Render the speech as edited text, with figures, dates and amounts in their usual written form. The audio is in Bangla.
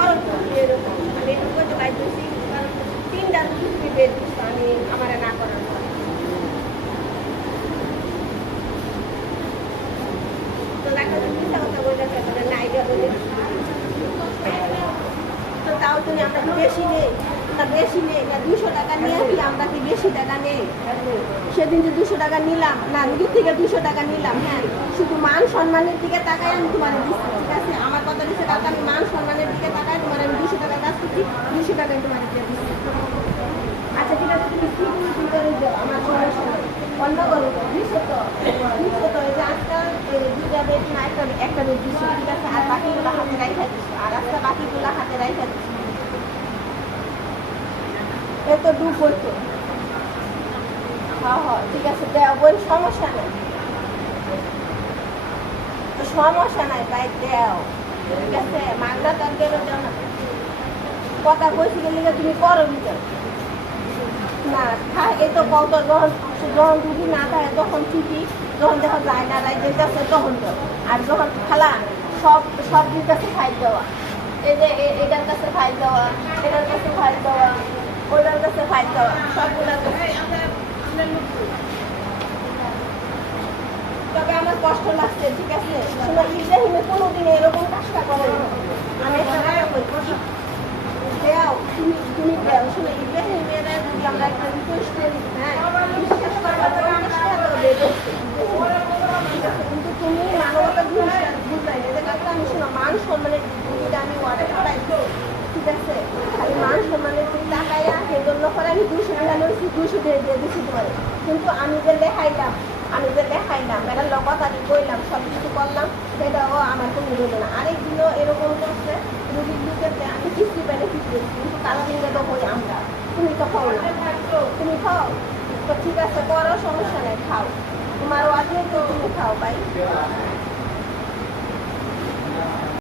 করো তুমি এরকম আমি এরকম করতে বাইর করছি কারণ 3টা তুমি বের করছো আমি আমার না করার পর তো দেখা যাচ্ছে মিথ্যা কথা বলতেছে মানে না এটা বলে তো তাও তুমি আমরা কি বেশি নেই বেশি নেই না 200 টাকা নিয়ে কি আমরা কি বেশি টাকা নেই সেদিন যে 200 টাকা নিলাম না নিজের থেকে 200 টাকা নিলাম হ্যাঁ শুধু মান সম্মানের দিকে তাকাই আমি তোমার দিচ্ছি ঠিক আছে আমার কথা দিচ্ছে কারণ আমি মান সম্মানের দিকে তাকাই তোমার আমি 200 টাকা কাজ করছি 200 টাকা তোমার দিয়ে দিচ্ছি আচ্ছা ঠিক আছে তুমি কি তুমি করে দাও আমার সমস্যা নেই অন্য করো 200 তো এই যে আজকাল দুটা বেড না একটা বেড দিচ্ছি ঠিক আছে আর বাকিগুলো হাতে রাইখা দিচ্ছি আর আজকে বাকিগুলো হাতে রাইখা দিচ্ছি এত ডুব হইতো হ্যাঁ ঠিক আছে দেও বই সমস্যা নেই সমস্যা নাই ভাই দেও ঠিক আছে মাগনা তো গেলে দেও না কথা কইছি গেলে তুমি করো ভিতর না এই তো কত যখন রুগী না থাকে তখন ঠিকই যখন দেখা যায় না রাই যেতেছে তখন দেও আর যখন খালা সব দিন কাছে খাই দেওয়া এই যে এটার কাছে খাই দেওয়া এটার কাছে খাই দেওয়া ওইটার কাছে খাই দেওয়া সবগুলোর কাছে তবে আমার কষ্ট লাগছে ঠিক আছে শোনো ইব্রাহিমে কোনোদিন এরকম কাজটা করে আমি একটা কথা বলছি দেও তুমি দেও শোনো ইব্রাহিমের যদি আমরা একটা রিকোয়েস্ট করি হ্যাঁ বিশ্বাস করবা কিন্তু তুমি মানবতা বুঝাই না যে কারণ আমি শোনো মান সম্মানের দিকে আমি ওয়ার্ডে পড়াইছি ঠিক আছে খালি মান সম্মানের দিকে তাকাইয়া সেই জন্য করে আমি 200 টাকা নিয়েছি 200 দিয়ে দিচ্ছি তোমার কিন্তু আমি যে লেখাইলাম এটা লগত আমি কইলাম সব কিছু করলাম সেটাও আমার কোনো রইল না আরেকদিনও এরকম করছে রুগীর দিকে আমি কিস্তি পেলে কিস্তি কিন্তু তারা দিনে তো হই আমরা তুমি তো খাও না তুমি খাও তো ঠিক আছে করো সমস্যা নেই খাও তোমার ওয়াজে তো তুমি খাও ভাই